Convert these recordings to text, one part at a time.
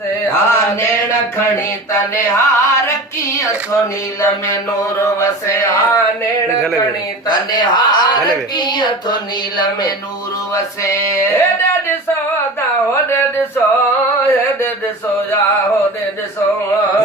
हाँ नेण खणी तने हार की अथो नील में नूर वसे हाँ नेण खणी तने हार की अथो नील में नूर वसे हेडे दिसो दा होडे दिसो हेडे दिसो या होडे दिसो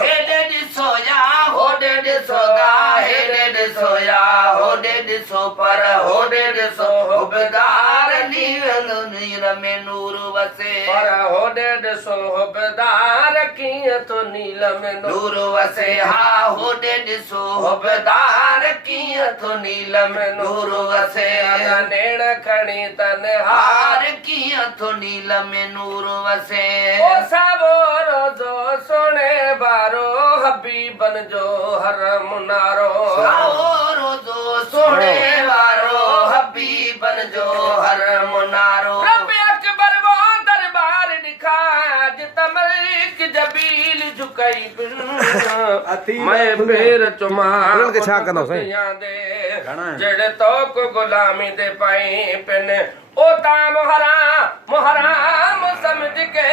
हेडे दिसो या होडे दिसो दा हेडे दिसो या होडे दिसो पर होडे दिसो हुबदार नील में नूर वसे पर होडे दिसो हुबदार कीअं थो नील में नूर वसे हा होडे दिसो हुबदार कीअं थो नील में नूर वसे नेण खणी तन हार कीअं थो नील में नूर वसे ओ सावो रोज़ो सोने बारो हबीबन जो हर मुनारो सावो रोज़ो सोने वारो हबीबन जो हर मुनारो रब अकबर वो दरबार दिखाज तमलिक जबील झुकई मैं पेर चुमा जड़ तो को गुलामी दे पाई पिन ओ ता मुहराम समझ के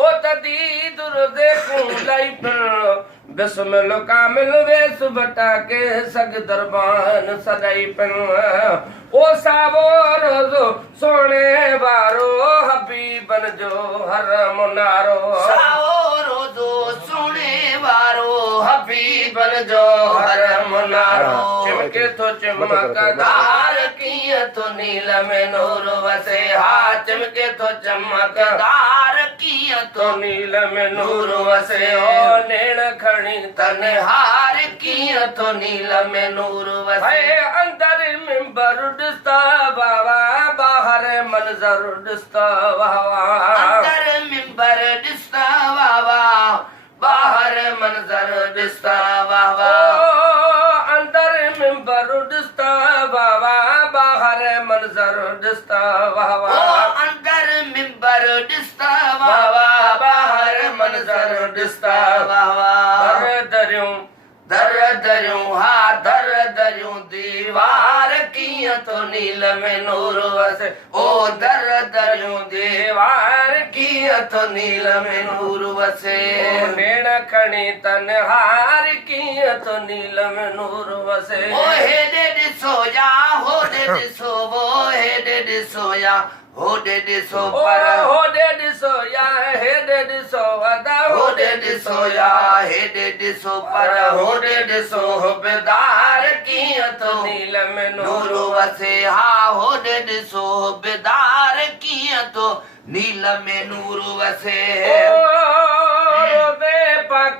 ओ तदी दुरुदे कुलाई पिन बिस्मिल कामिल वेस बटा के सग दरबान सदाई पिन ओ सावो रोज़ो सोने वारो हबीबन जो हर मुनारो सावो रोज़ो सोने वारो हबीबन जो हर मुनारो चिमके तो चमकदार कीअं थो नील में नूर वसे हा चिमके तो चमकदार कीअं थो नील में नूर वसे ओ नेण खणी तने हार कीअं थो नील में नूर वसे अंदर मिंबर ॾिसता बाबा बाहर मंज़र ॾिसता बाबा अंदर मिंबर ॾिसता बाबा बाहर मंज़र ॾिसता बाबा अंदर मिंबर ॾिसता बाबा बाहर मंज़र ॾिसता बाबा अंदर मिंबर ॾिसता बाबा बाहर मंज़र ॾिसता बाबा दर दरियूं हा दर दरियूं दीवार कीअं थो नील में नूर वसे ओ दर दरियूं दीवार कीअं थो नील में नूर वसे नेण खणी तन हार कीअं थो नील में नूर वसे ओ हेॾे ॾिसो या होॾे ॾिसो वो हेॾे ॾिसो या होॾे ॾिसो पर होॾे ॾिसो या हेॾे ॾिसो अदा होॾे ॾिसो या हेॾे ॾिसो पर होॾे ॾिसो हुबदार कीअं थो नील में नूर वसे हा होॾे ॾिसो हुबदार कीअं थो नील में नूर वसे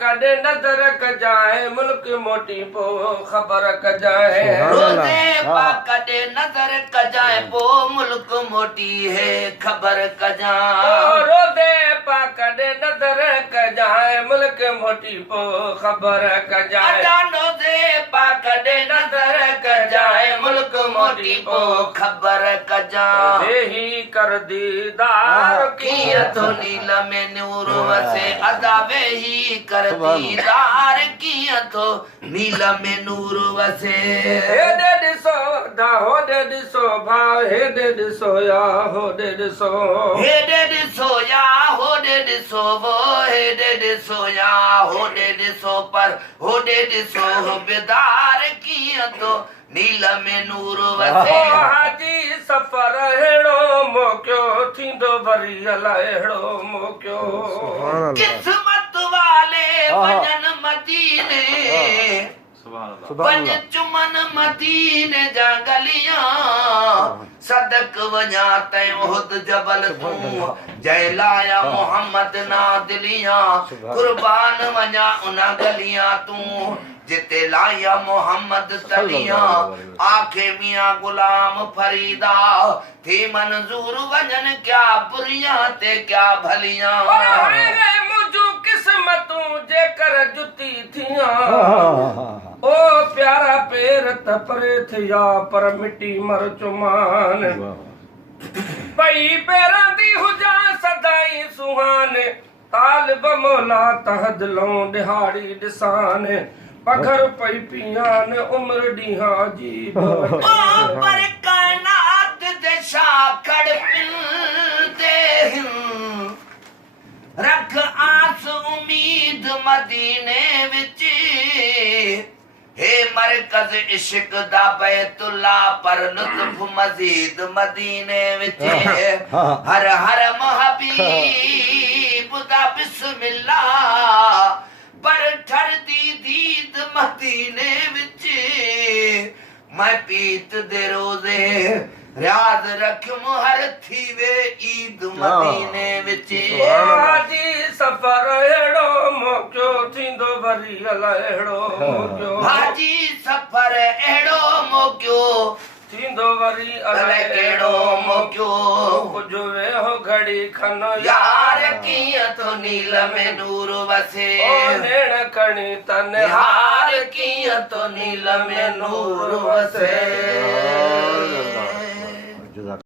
कॾे नज़र कजाए मुल्क मोटी पो ख़बर कजाए रोज़े पा कॾे नज़र कजाए पो मुल्क मोटी है खबर कजाए रोज़े पा कॾे नज़र कजाए मुल्क मोटी पो ख़बर कजाए रोज़े पा कॾे नज़र कजाए मुल्क मोटी पो ख़बर कजाए ही कर दीदार कीअं थो नील में नूर वसे अदा वेही कर दीदार कीअं थो नील में नूर वसे हेॾे ॾिसो दा होॾे ॾिसो भाउ हेॾे ॾिसो या होॾे ॾिसो हेॾे ॾिसो या होॾे ॾिसो वो हेॾे ॾिसो या होॾे ॾिसो पर होॾे ॾिसो हुबदार कीअं थो नील में नूर वसे हाजी सफ़र अहिड़ो मोकियो थींदो वरी अलाए अहिड़ो मोकियो किस्मत वाले वञन मदीने वञ चुमन मदीने जा गलियां सदक वञा तैं उहद जबल तूं जय लाया मोहम्मद ना दिलियां कुर्बान वञा उन गलियां तूं जिते लाया मोहम्मद तलियां आखे मियां गुलाम फरीदा थी मंजूर वञन क्या बुरियां ते क्या भलियां मुझू किस्मतूं जेकर जुती थियां ओ प्यारा पेर त परे थिया पर मिटी मर चुमान पई पेरां दी हुजां सदाई सुहान तालिब मौला तहद लऊं दिहाड़ी ॾिसान पघर पई पियान उम्र ॾींहां जी पर कायनात दे शाखड़ पिलदे रख आ मदीने विच हे मरकज इश्क दा बैतुल्ला पर लुत्फ मजीद मदीने विच हर हर महबीब दा बिस्मिल्ला पर ठरदी दीद मदीने विच मैं पीत दे रोजे रियाज रखम हर थीवे ईद मदीने विच हाजी सफर एड़ो मोक्यो थींदो वरी अला एड़ो मोक्यो हाजी सफर एड़ो मोक्यो थींदो वरी अले केड़ो मोक्यो कुछ वे हो घड़ी खनो यार कीअं तो नील में नूर वसे ओ नेण कणी तने हार कीअं तो नील में नूर वसे